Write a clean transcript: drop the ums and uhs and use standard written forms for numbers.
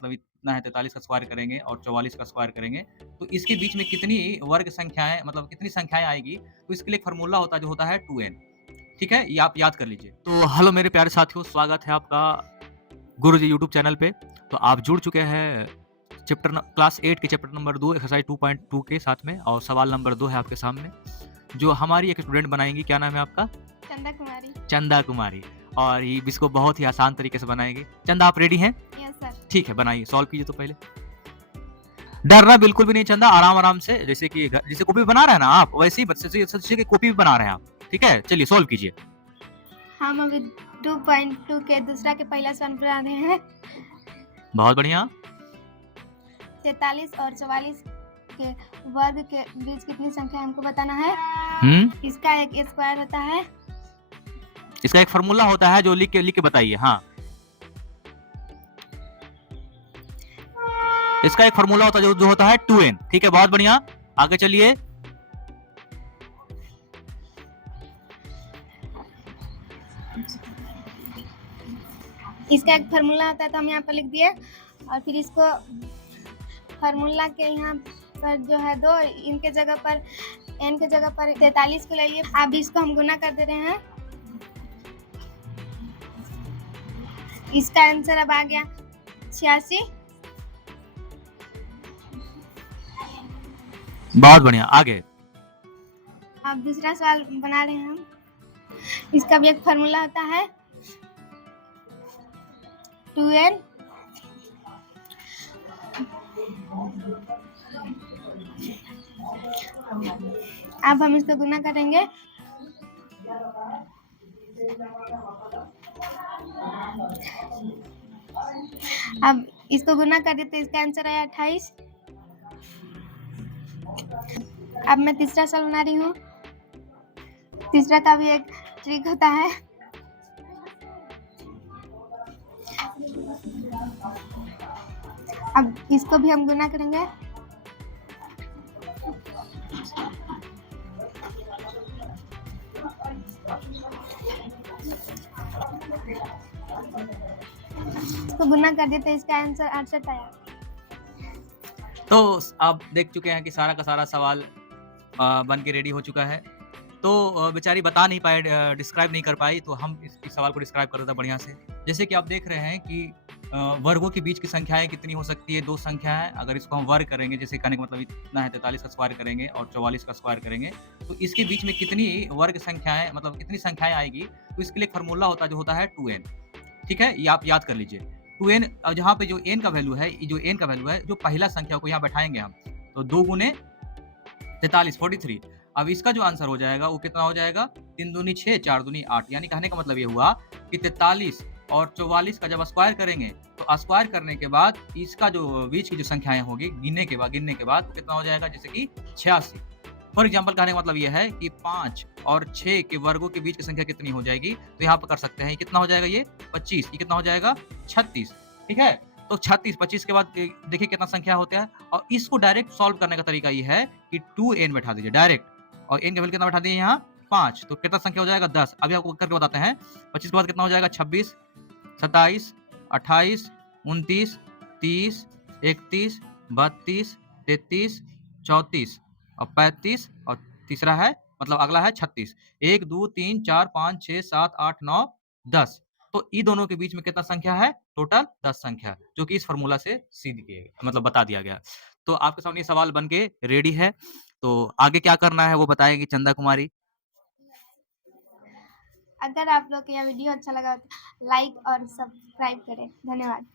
मतलब इतना है 43 का स्क्वायर करेंगे और 44 का स्क्वायर करेंगे, तो इसके बीच में कितनी वर्ग संख्याएँ मतलब कितनी संख्याएँ आएगी, तो इसके लिए एक फ़ॉर्मूला होता है जो होता है 2n। ठीक है? ये आप याद कर लीजिए। तो हेलो मेरे प्यारे साथियों, स्वागत है आपका गुरुजी यूट्यूब चैनल पे। तो आप जुड़ चुके हैं क्लास 8 के चैप्टर नंबर 2 एक्सरसाइज 2.2 के साथ में और सवाल नंबर 2 है आपके सामने, जो हमारी एक स्टूडेंट बनाएँगी। क्या नाम है आपका? चंदा कुमारी। चंदा कुमारी। और ये इसको बहुत ही आसान तरीके से बनाएँगी। चंदा आप रेडी हैं? Yes sir. ठीक है, बनाइए, सॉल्व कीजिए तो पहले। डरना बिल्कुल भी नहीं चंदा, आराम-आराम से जैसे कॉपी बना रहे हैं ना आप, वैसे ही सोचिए कि कॉपी भी बना रहे हैं आप। ठीक है? चलिए सॉल्व कीजिए। हम अभी 2.2 के दूसरा के पहला सवाल बना रहे हैं। बहुत बढ़िया। 43 और 44 के वर्ग के बीच कितनी संख्या हमको बताना है। इसका एक स्क्वायर होता है। इसका एक फ़ॉर्मूला होता है जो लिख के बताइए। हाँ। इसका एक फ़ॉर्मूला होता है जो होता है 2n। ठीक है, बहुत बढ़िया। आगे चलिए। इसका एक फार्मूला होता है तो हम यहाँ पर लिख दिए और फिर इसको फार्मूला के यहाँ पर जो है 2, इनके जगह पर n के जगह पर 43 को ले लिए। अब इसको हम गुना कर दे रहे हैं। इसका आंसर अब आ गया 86। बहुत बढ़िया, आगे। अब दूसरा सवाल बना रहे हैं हम। इसका भी एक फार्मूला होता है 2n। अब हम इसको गुना करेंगे। अब इसको गुना कर देते, इसका आंसर आया 28। अब मैं तीसरा सवाल बना रही हूँ। तीसरा का भी एक ट्रिक होता है। अब इसको भी हम गुना करेंगे। इसको गुना कर देते, इसका आंसर 68 आया। तो आप देख चुके हैं कि सारा का सारा सवाल बन के रेडी हो चुका है। तो बेचारी बता नहीं पाए, डिस्क्राइब नहीं कर पाई, तो हम इस सवाल को डिस्क्राइब कर देते हैं बढ़िया से। जैसे कि आप देख रहे हैं कि वर्गों के बीच की संख्याएँ कितनी हो सकती है, 2 संख्याएँ। अगर इसको हम वर्ग करेंगे, जैसे कहने का मतलब इतना है 43 का स्क्वायर करेंगे और 44 का स्क्वायर करेंगे, तो इसके बीच में कितनी वर्ग संख्याएँ मतलब कितनी संख्याएँ आएगी, तो इसके लिए एक फ़ॉर्मूला होता है जो होता है 2n। ठीक है? ये आप याद कर लीजिए। 2n जहाँ पे जो n का वैल्यू है, ये जो n का वैल्यू है, जो पहला संख्या को यहाँ बैठाएँगे हम, तो 2 गुने 43 43। अब इसका जो आंसर हो जाएगा वो कितना हो जाएगा? 3 दूनी 6, 4 दूनी 8। यानी कहने का मतलब ये हुआ कि 43 और 44 का जब स्क्वायर करेंगे, तो स्क्वायर करने के बाद इसका जो बीच की जो संख्याएँ होंगी गिनने के बाद वो कितना हो जाएगा? जैसे कि 86। फॉर एग्ज़ाम्पल कहने का मतलब ये है कि 5 और 6 के वर्गों के बीच की संख्या कितनी हो जाएगी? तो यहाँ पे कर सकते हैं, कितना हो जाएगा ये? 25। ये कितना हो जाएगा? 36। ठीक है? तो 36, 25 के बाद देखिए कितना संख्या होता है, और इसको डायरेक्ट सॉल्व करने का तरीका ये है कि 2n बैठा दीजिए डायरेक्ट, और n का वैल्यू कितना बैठा दिए यहाँ? 5। तो कितना संख्या हो जाएगा? 10। अभी आपको करके बताते हैं। 25 के बाद कितना हो जाएगा? 26, 27, 28, 29, 30, 31, 32, 33, 34 और 35, और तीसरा है मतलब अगला है 36। 1, 2, 3, 4, 5, 6, 7, 8, 9, 10। तो इन दोनों के बीच में कितना संख्या है? टोटल 10 संख्या, जो कि इस फ़ॉर्मूला से सीध किए गए मतलब बता दिया गया। तो आपके सामने ये सवाल बन के रेडी है। तो आगे क्या करना है वो बताएँगी चंदा कुमारी। अगर आप लोग को यह वीडियो अच्छा लगा तो लाइक और सब्सक्राइब करें। धन्यवाद।